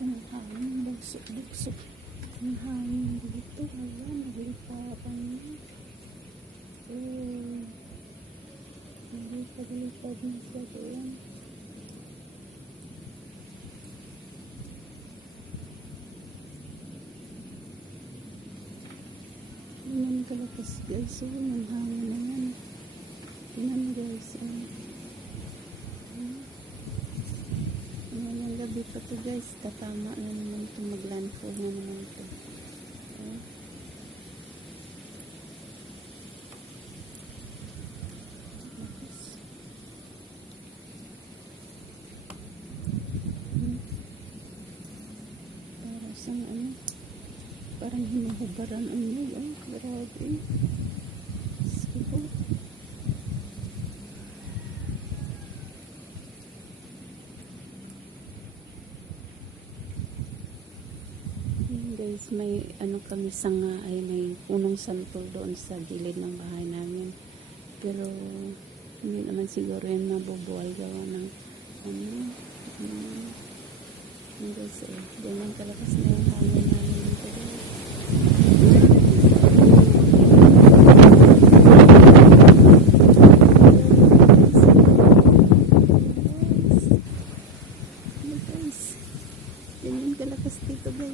Ang hangin, bugsok-bugsok. Ang hangin dito. Ayan, naglipatan na. Naglipad-lipad na siya doon. Ayan kalakas guys. Ang hangin na yan. Ayan guys. Ayan, gabi pa to guys. Tatama na naman ito. Maglandfall na naman ito. Para sa parang hinuhubaran ang nil. Grabe. Sige. Guys, may kami sanga ay may punong santol doon sa gilid ng bahay namin, pero hindi naman siguro yan mabubuhay gawa ng guys, ganyan kalakas na yung hangin namin dito guys. Ganyan kalakas dito guys.